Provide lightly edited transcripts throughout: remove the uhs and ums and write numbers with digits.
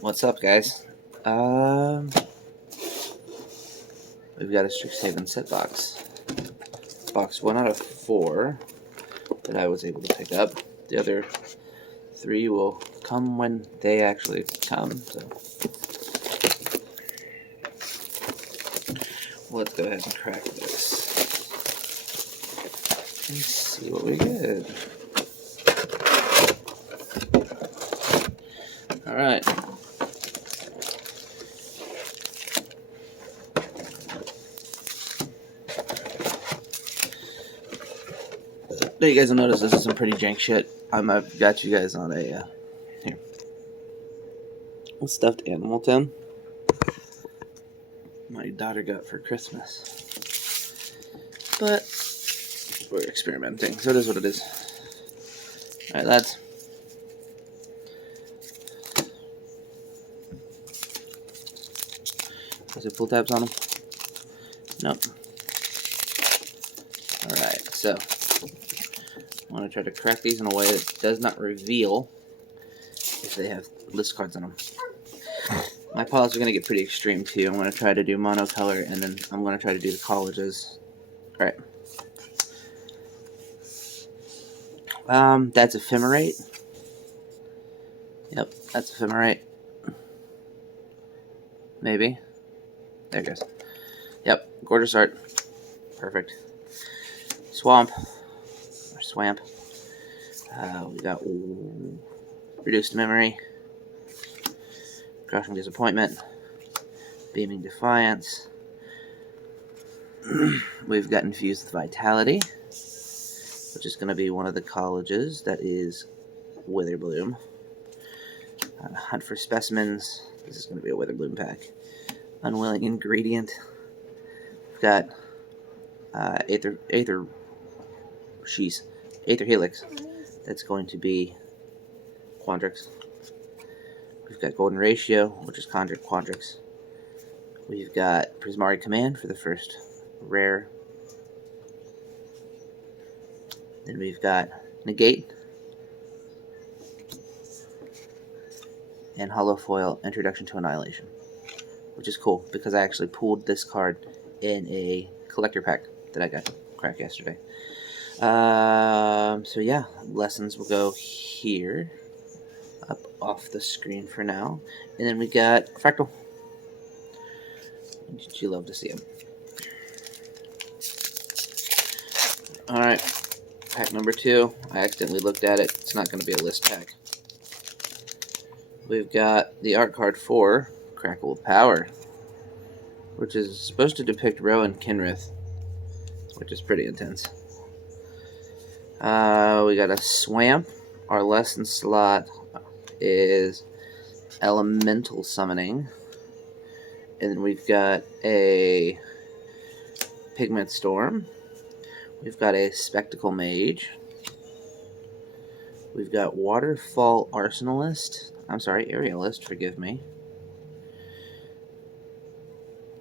What's up, guys? Um, we've got a Strixhaven Set Box. Box 1 out of 4 that I was able to pick up. The other 3 will come when they actually come. So let's go ahead and crack this and see what we get. All right. Now you guys will notice this is some pretty jank shit. I've got you guys on a here stuffed animal tin my daughter got for Christmas, but we're experimenting, so it is what it is. All right, lads. Is it pull tabs on them? Nope. Alright, so I want to try to crack these in a way that does not reveal if they have list cards on them. My paws are going to get pretty extreme too. I'm going to try to do monocolor, and then I'm going to try to do the colleges. Alright. That's ephemerate. Yep, that's ephemerate. Maybe. There it goes. Yep, gorgeous art. Perfect. Swamp. Or swamp. We got reduced memory. Crushing disappointment. Beaming defiance. We've got infused vitality, which is going to be one of the colleges that is Witherbloom. Hunt for specimens. This is going to be a Witherbloom pack. Unwilling ingredient. We've got Aether Helix. That's going to be Quandrix. We've got Golden Ratio, which is Quandrix. We've got Prismari Command for the first rare. Then we've got Negate. And Hollow Foil Introduction to Annihilation, which is cool because I actually pulled this card in a collector pack that I got cracked yesterday. So yeah, lessons will go here, up off the screen for now, and then we got Fractal. You love to see him. All right, pack number 2. I accidentally looked at it. It's not going to be a list pack. We've got the art card for Crackle of Power, which is supposed to depict Rowan Kinrith, which is pretty intense. We got a Swamp. Our lesson slot is Elemental Summoning. And then we've got a Pigment Storm. We've got a Spectacle Mage. We've got Waterfall Arsenalist. I'm sorry, Aerialist, forgive me.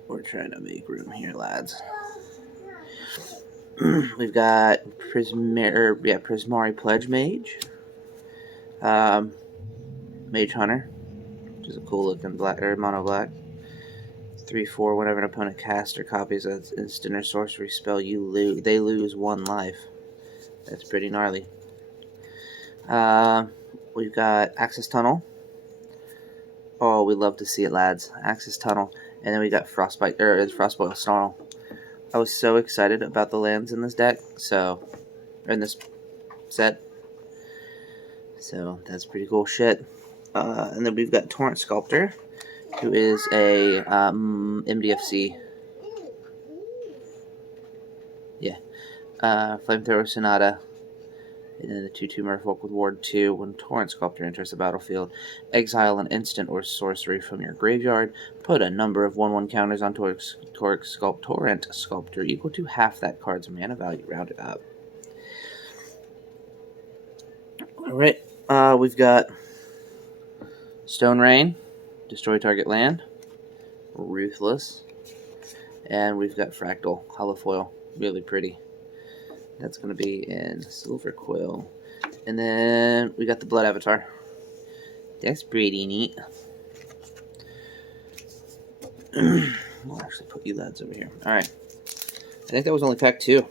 We're trying to make room here, lads. We've got Prismari Pledge Mage. Mage Hunter, which is a cool looking mono black. 3/4, whenever an opponent casts or copies an instant or sorcery spell, they lose 1 life. That's pretty gnarly. We've got Access Tunnel. Oh, we love to see it, lads. Access Tunnel. And then we got Frostboil Snarl. I was so excited about the lands in this deck, in this set. So that's pretty cool shit. And then we've got Torrent Sculptor, who is a MDFC. Yeah. Flamethrower Sonata. And then the 2/2 Merfolk with Ward 2. When Torrent Sculptor enters the battlefield, exile an instant or sorcery from your graveyard. Put a number of 1/1 counters on Torrent Sculptor equal to half that card's mana value, rounded up. Alright, we've got Stone Rain, destroy target land, Ruthless, and we've got Fractal, Hollow Foil, really pretty. That's going to be in Silver Quill. And then we got the Blood Avatar. That's pretty neat. We'll actually put you lads over here. Alright. I think that was only pack 2.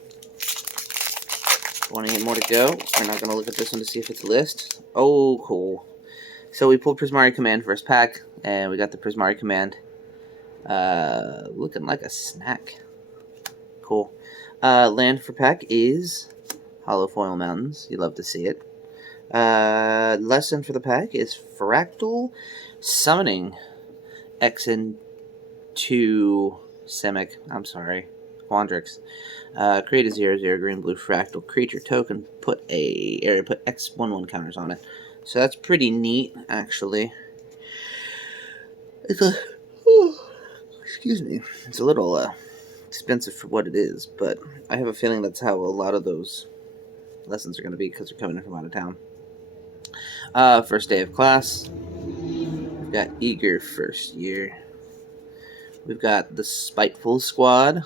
28 more to go. We're not going to look at this one to see if it's a list. Oh, cool. So we pulled Prismari Command first pack, and we got the Prismari Command. Looking like a snack. Cool. Land for pack is Holofoil Mountains. You love to see it. Lesson for the pack is Fractal Summoning. X and 2 Simic. I'm sorry. Quandrix. Create a 0/0 green-blue fractal creature token. Put X/1/1 counters on it. So that's pretty neat, actually. It's a... excuse me. It's a little expensive for what it is, but I have a feeling that's how a lot of those lessons are going to be because they're coming in from out of town. First day of class. We've got Eager First Year. We've got the Spiteful Squad,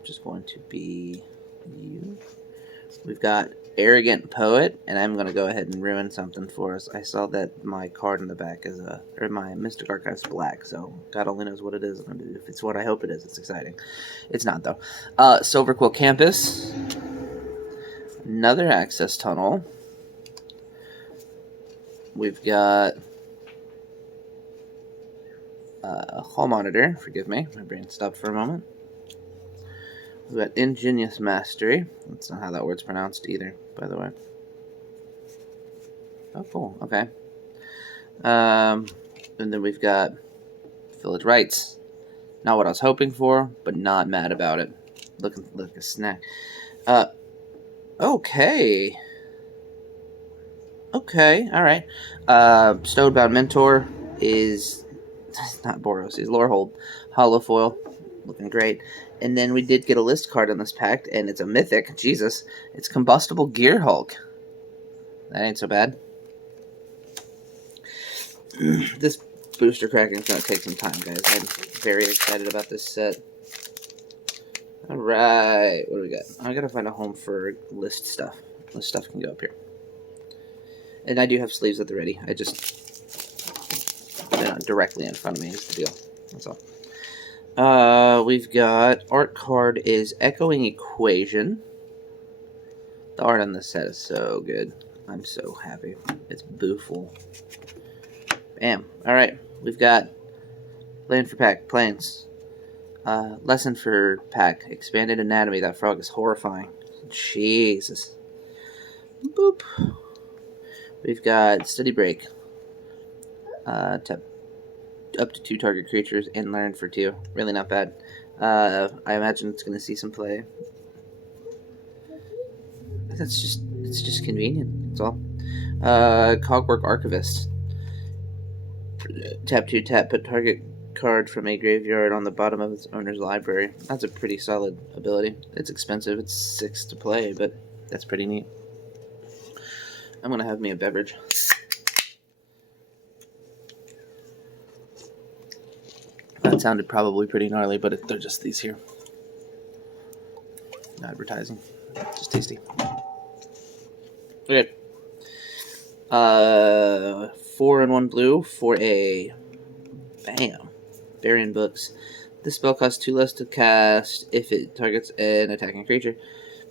which is going to be you. We've got Arrogant Poet, and I'm going to go ahead and ruin something for us. I saw that my card in the back is my Mystic Archive's black, so God only knows what it is. If it's what I hope it is, it's exciting. It's not, though. Silverquill Campus. Another Access Tunnel. We've got Hall Monitor. Forgive me, my brain stopped for a moment. We've got Ingenious Mastery. That's not how that word's pronounced either, by the way. Oh, cool. Okay. And then we've got Village Rites. Not what I was hoping for, but not mad about it. Looking like a snack. Okay. Okay, alright. Stowbound Mentor is... not Boros, he's Lorehold. Holofoil. Looking great. And then we did get a list card on this pack, and it's a mythic. Jesus. It's Combustible Gear Hulk. That ain't so bad. This booster cracking is going to take some time, guys. I'm very excited about this set. Alright. What do we got? I got to find a home for list stuff. List stuff can go up here. And I do have sleeves at the ready. I just... they're not directly in front of me is the deal. That's all. We've got art card is Echoing Equation. The art on this set is so good. I'm so happy. It's booful. Bam. Alright. We've got Land for Pack, Plains. Lesson for Pack, Expanded Anatomy. That frog is horrifying. Jesus. Boop. We've got Study Break. Tap up to 2 target creatures and learn for 2. Really not bad. I imagine it's going to see some play. It's just convenient. That's all. Cogwork Archivist. Tap 2, tap, put target card from a graveyard on the bottom of its owner's library. That's a pretty solid ability. It's expensive. It's 6 to play, but that's pretty neat. I'm going to have me a beverage. That sounded probably pretty gnarly, but they're just these here. No advertising. Just tasty. Okay. 4 and 1 blue for a... bam. Varian Books. This spell costs 2 less to cast if it targets an attacking creature.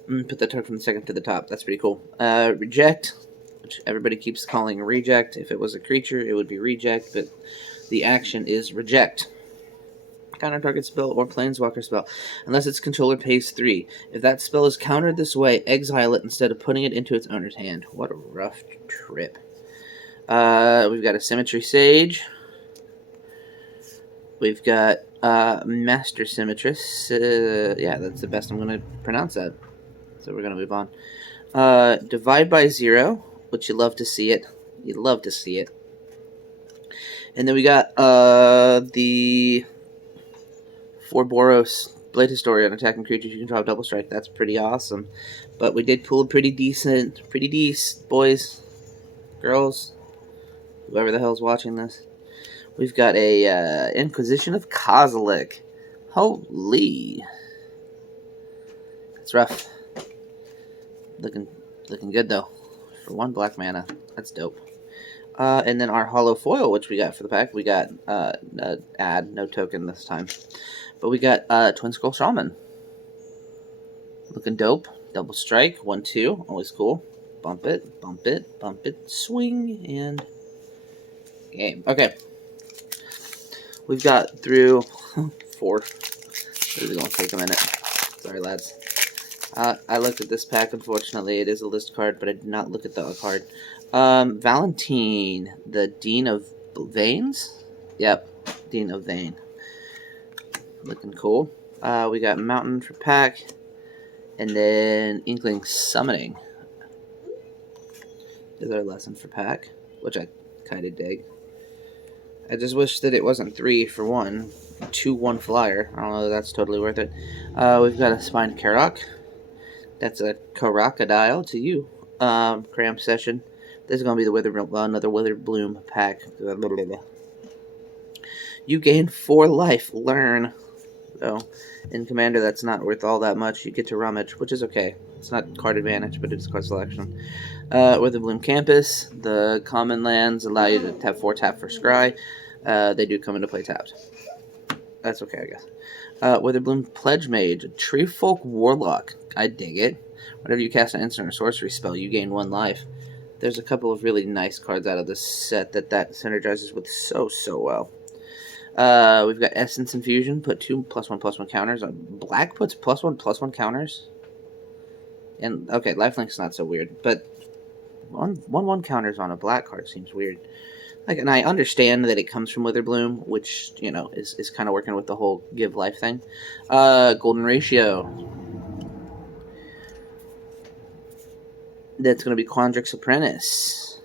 Put that target from the second to the top. That's pretty cool. Reject, which everybody keeps calling Reject. If it was a creature, it would be Reject, but the action is Reject. Counter target spell or planeswalker spell, unless its controller pays 3. If that spell is countered this way, exile it instead of putting it into its owner's hand. What a rough trip. We've got a Symmetry Sage. We've got Master Symmetrist. Yeah, that's the best I'm going to pronounce that. So we're going to move on. Divide by 0, which you love to see it. You love to see it. And then we got the... 4 Boros, Blade Historian, attacking creatures you can draw double strike. That's pretty awesome. But we did pull a pretty decent, boys, girls, whoever the hell's watching this. We've got a Inquisition of Kozilek. Holy. That's rough. Looking good, though. For 1 black mana. That's dope. And then our holo foil, which we got for the pack, we got add, no token this time. But we got Twin Skull Shaman. Looking dope. Double strike, 1-2, always cool. Bump it, bump it, bump it, swing, and game. Okay. We've got through 4. This is going to take a minute. Sorry, lads. I looked at this pack. Unfortunately, it is a list card, but I did not look at the card. Valentine, the Dean of Veins? Yep, Dean of Vein. Looking cool. We got Mountain for pack, and then Inkling Summoning is our lesson for pack, which I kind of dig. I just wish that it wasn't 3 for 1, 2-1 flyer. I don't know if that's totally worth it. We've got a Spined Karok. That's a Crocodile to you. Cram Session. This is going to be the another Withered Bloom pack. You gain 4 life. Learn. So, in Commander, that's not worth all that much. You get to Rummage, which is okay. It's not card advantage, but it's card selection. Withered Bloom Campus. The common lands allow you to have 4 tap for Scry. They do come into play tapped. That's okay, I guess. Withered Bloom Pledge Mage. Tree Folk Warlock. I dig it. Whenever you cast an instant or sorcery spell, you gain 1 life. There's a couple of really nice cards out of this set that synergizes with so well. We've got Essence Infusion. Put 2 +1/+1 counters on black. Puts +1/+1 counters. And okay, Lifelink's not so weird, but 1/1 counters on a black card seems weird. Like, and I understand that it comes from Withered Bloom, which is kind of working with the whole give life thing. Golden Ratio. That's going to be Quandrix Apprentice.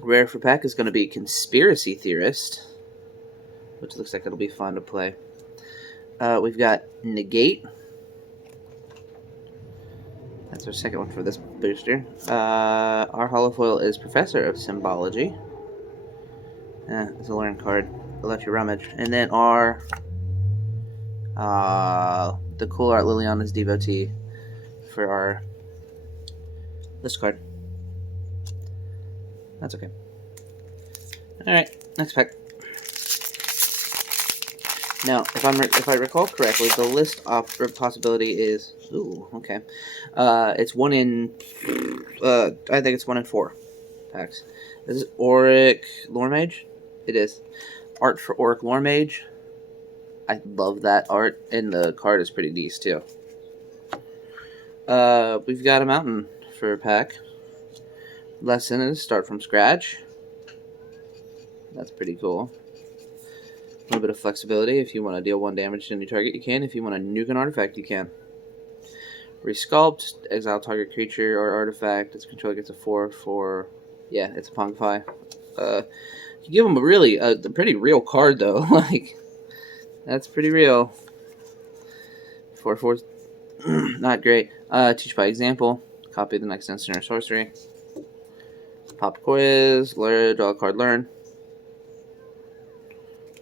Rare for pack is going to be Conspiracy Theorist, which looks like it'll be fun to play. We've got Negate. That's our second one for this booster. Our holofoil is Professor of Symbology. It's a learn card. I'll let you rummage. And then our the cool art Liliana's Devotee for our list card. That's okay. Alright, next pack. Now, if I recall correctly, the list possibility is... Ooh, okay. It's 1 in... I think it's 1 in 4 packs. This is Auric Lore Mage? It is. Art for Auric Lore Mage. I love that art, and the card is pretty decent, too. We've got a Mountain for a pack. Lesson is start from scratch. That's pretty cool. A little bit of flexibility. If you want to deal 1 damage to any target, you can. If you want to nuke an artifact, you can. Resculpt, exile target creature or artifact. Its controller gets a 4/4. Yeah, it's a Pongify. You give them a pretty real card, though. Like, that's pretty real. 4/4's not great. Teach by example. Copy the next instant or sorcery. Pop quiz. Learn, draw a card, learn.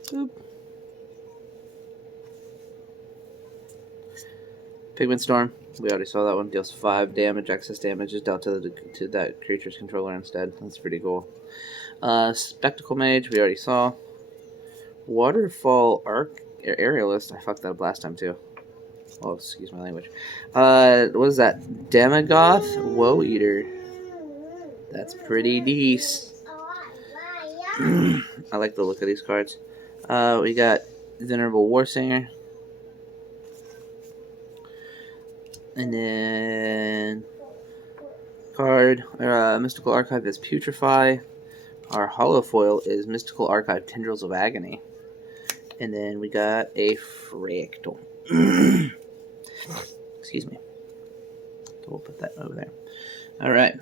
Boop. Pigment Storm. We already saw that one. Deals 5 damage. Excess damage is dealt to that creature's controller instead. That's pretty cool. Spectacle Mage. We already saw. Waterfall Aerialist. I fucked that up last time too. Oh, excuse my language. What is that? Demagoth Woe Eater. That's pretty decent. I like the look of these cards. We got Venerable Warsinger. And then Mystical Archive is Putrefy. Our holofoil is Mystical Archive Tendrils of Agony. And then we got a Fractal. Excuse me. So we'll put that over there. Alright.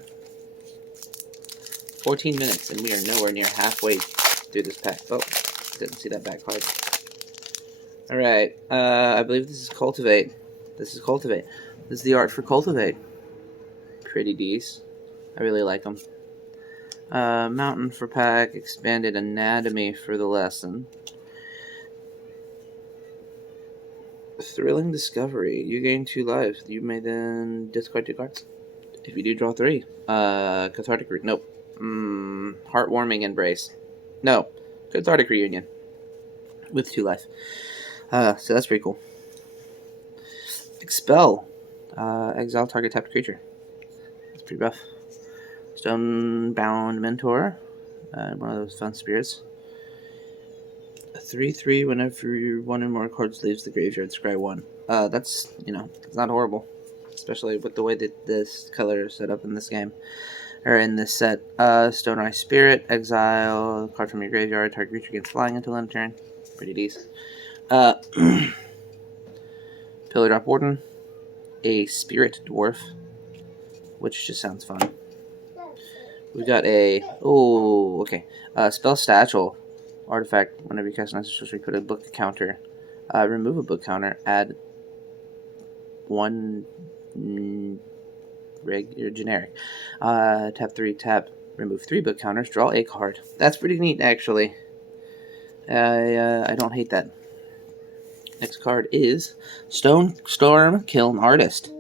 14 minutes, and we are nowhere near halfway through this pack. Oh, didn't see that back card. Alright. I believe this is Cultivate. This is Cultivate. This is the art for Cultivate. Pretty decent. I really like them. Mountain for pack. Expanded Anatomy for the lesson. Thrilling Discovery. You gain 2 lives. You may then discard 2 cards. If you do, draw 3. Cathartic... Nope. Heartwarming Embrace. No. Cathartic Reunion. With 2 life. So that's pretty cool. Expel. Exile target tapped creature. That's pretty rough. Stonebound Mentor. One of those fun spirits. A 3/3 whenever one or more cards leaves the graveyard, scry 1. That's, it's not horrible. Especially with the way that this color is set up in this game. Or in this set. Stone Eye Spirit. Exile card from your graveyard. Target creature gets flying until end of turn. Pretty decent. Pillar Drop Warden. A Spirit Dwarf. Which just sounds fun. We got a... Spell Statue. Artifact. Whenever you cast an sorcery, put a book counter. Remove a book counter. Add 1 regular generic. Tap 3, tap. Remove 3 book counters. Draw a card. That's pretty neat, actually. I don't hate that. Next card is Storm Kiln Artist.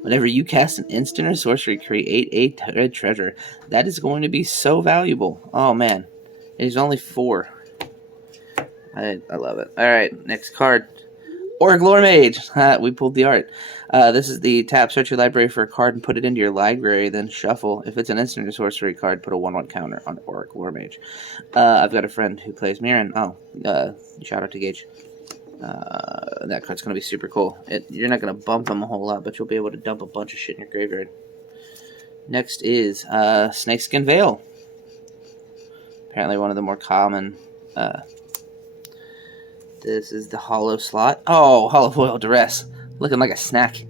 Whenever you cast an instant or sorcery, create a red treasure. That is going to be so valuable. Oh, man. It is only 4. I love it. Alright, next card. Orglore Mage. We pulled the art. This is the tap, search your library for a card and put it into your library, then shuffle. If it's an instant or sorcery card, put a 1/1 counter on Orglore Mage. I've got a friend who plays Mirren. Shout out to Gage. That card's going to be super cool. You're not going to bump them a whole lot, but you'll be able to dump a bunch of shit in your graveyard. Next is Snakeskin Veil. Apparently one of the more common... This is the Hollow Slot. Oh, Hollow Foil Duress. Looking like a snack.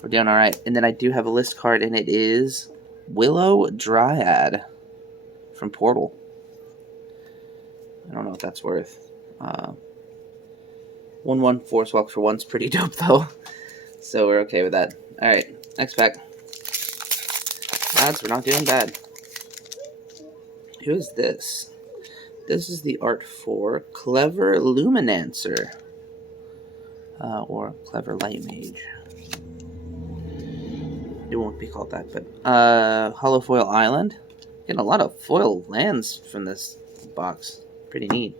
We're doing alright. And then I do have a list card, and it is Willow Dryad from Portal. I don't know what that's worth. 1/1 Force Walk for 1's pretty dope, though. So we're okay with that. Alright, next pack. Lads, we're not doing bad. Who is this? This is the art for Clever Luminancer. Or Clever Light Mage. It won't be called that, but... Hollow Foil Island. Getting a lot of foil lands from this box. Pretty neat.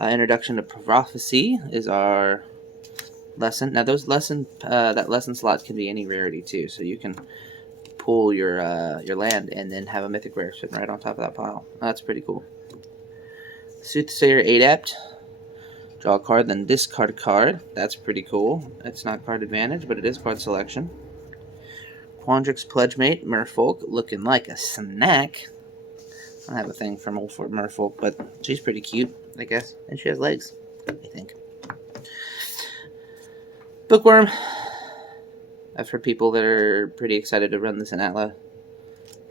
Introduction to Prophecy is our lesson. Now, those that lesson slot can be any rarity, too. So you can pull your land and then have a mythic rare sitting right on top of that pile. That's pretty cool. Soothsayer Adept. Draw a card, then discard a card. That's pretty cool. It's not card advantage, but it is card selection. Quandrix Pledgemate, Merfolk, looking like a snack. I don't have a thing for Merfolk, but she's pretty cute, I guess. And she has legs, I think. Bookworm. I've heard people that are pretty excited to run this in Atla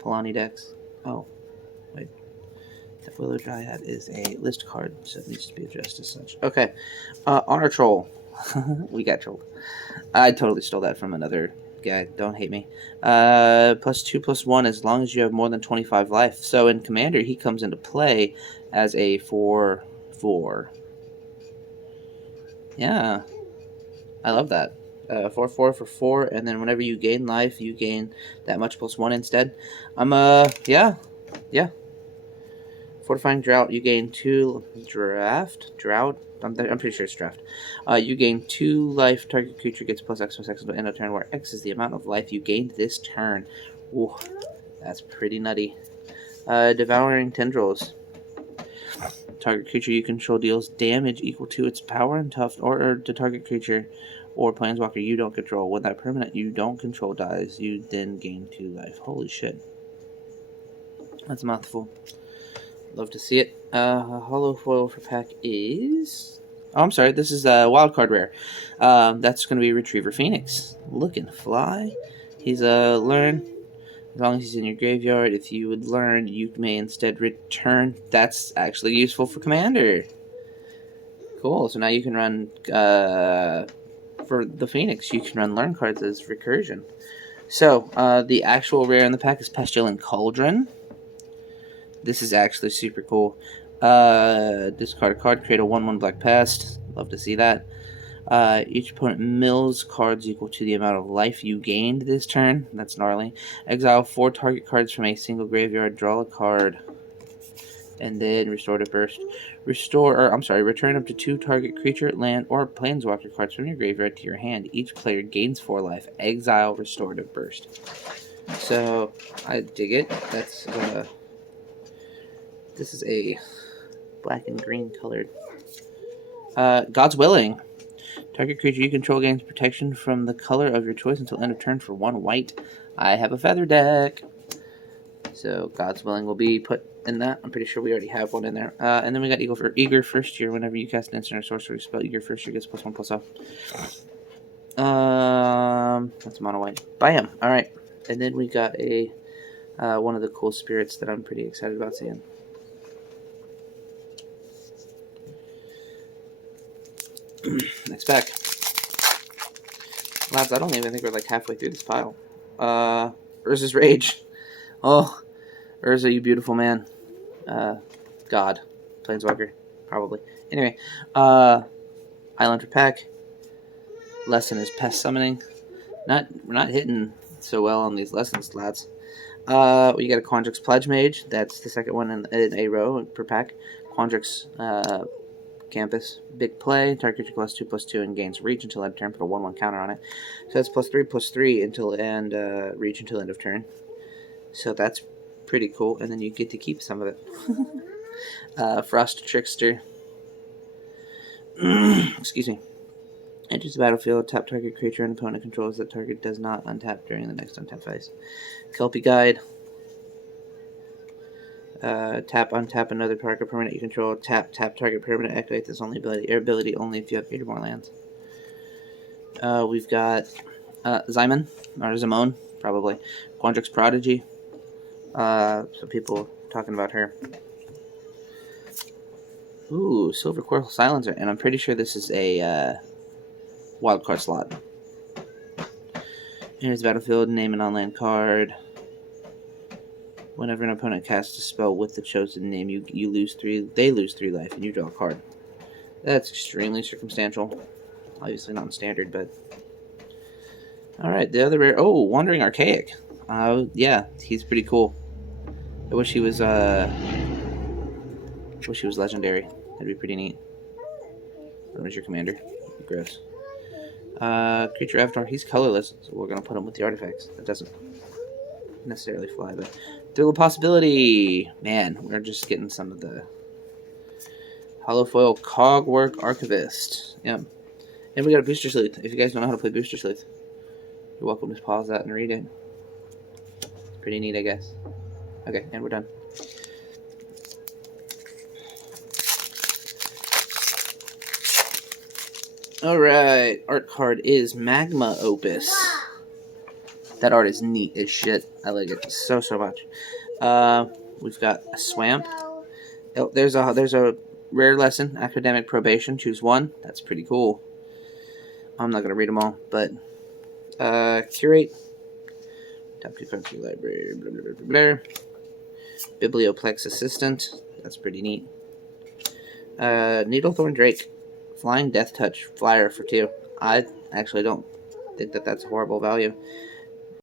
Polani decks. Oh, wait. That Willow Dryad is a list card, so it needs to be addressed as such. Okay. Honor Troll. We got trolled. I totally stole that from another guy. Don't hate me. +2/+1 as long as you have more than 25 life. So in Commander, he comes into play as a 4/4. Yeah. I love that. 4/4 for 4, and then whenever you gain life, you gain that much +1 instead. Yeah. Fortifying Drought, you gain 2 Drought? I'm pretty sure it's Draft. You gain 2 life. Target creature gets +X/X until end of turn, where X is the amount of life you gained this turn. Ooh, that's pretty nutty. Devouring Tendrils. Target creature you control deals damage equal to its power and tough, or to target creature or planeswalker you don't control. When that permanent you don't control dies, you then gain 2 life. Holy shit. That's a mouthful. Love to see it. Hollow Foil for pack is... Oh, I'm sorry. This is a wildcard rare. That's going to be Retriever Phoenix. Looking fly. He's a learn. As long as he's in your graveyard, if you would learn, you may instead return. That's actually useful for Commander. Cool. So now you can run... for the Phoenix, you can run learn cards as recursion. So, the actual rare in the pack is Pestilent Cauldron. This is actually super cool. Discard a card, create a 1/1 Black Pest. Love to see that. Each opponent mills cards equal to the amount of life you gained this turn. That's gnarly. Exile 4 target cards from a single graveyard. Draw a card. And then Restorative Burst. Return up to 2 target creature, land, or planeswalker cards from your graveyard to your hand. Each player gains 4 life. Exile Restorative Burst. So, I dig it. That's, this is a black and green colored. God's Willing. Target creature you control gains protection from the color of your choice until end of turn for 1 white. I have a feather deck. So God's Willing will be put in that. I'm pretty sure we already have one in there. And then we got Eager First Year. Whenever you cast an instant or sorcery spell, Eager First Year gets +1/+0. That's mono white. Bam! Alright. And then we got a one of the cool spirits that I'm pretty excited about seeing. Next pack. Lads, I don't even think we're like halfway through this pile. Urza's Rage. Oh, Urza, you beautiful man. God. Planeswalker, probably. Anyway, Island for pack. Lesson is pest summoning. We're not hitting so well on these lessons, lads. We got a Quandrix Pledge Mage. That's the second one in a row per pack. Quandrix Campus, big play. Target creature costs 2/2 and gains reach until end of turn. Put a 1/1 counter on it. So that's +3/3 until end reach until end of turn. So that's pretty cool. And then you get to keep some of it. Frost Trickster. Excuse me. Enters the battlefield. Tap target creature and opponent controls that target does not untap during the next untap phase. Kelpie Guide. Tap, untap another target permanent you control. Tap target permanent. Activate this ability only if you have 8 or more lands. We've got Xymon, or Zimone, probably. Quandrix Prodigy. Some people talking about her. Ooh, Silver Coral Silencer. And I'm pretty sure this is a wildcard slot. Here's the battlefield. Name an on-land card. Whenever an opponent casts a spell with the chosen name, you lose 3. They lose 3 life, and you draw a card. That's extremely circumstantial. Obviously not in standard, but all right. The other rare. Oh, Wandering Archaic. Yeah, he's pretty cool. I wish he was. Wish he was legendary. That'd be pretty neat. What was your commander? Gross. Creature Avatar. He's colorless, so we're gonna put him with the artifacts. That doesn't necessarily fly, but Thrill of Possibility. Man, we're just getting some of the Holofoil Cogwork Archivist. Yep. And we got a Booster Sleuth. If you guys don't know how to play Booster Sleuth, you're welcome to pause that and read it. It's pretty neat, I guess. Okay, and we're done. Alright, art card is Magma Opus. That art is neat as shit. I like it so much. We've got a Swamp. Oh, there's a rare lesson, Academic Probation. Choose one. That's pretty cool. I'm not gonna read them all, but Curate. Top 2 cards in your library. Blah, blah, blah, blah, blah. Biblioplex Assistant. That's pretty neat. Needlethorn Drake. Flying Death Touch. Flyer for 2. I actually don't think that that's a horrible value.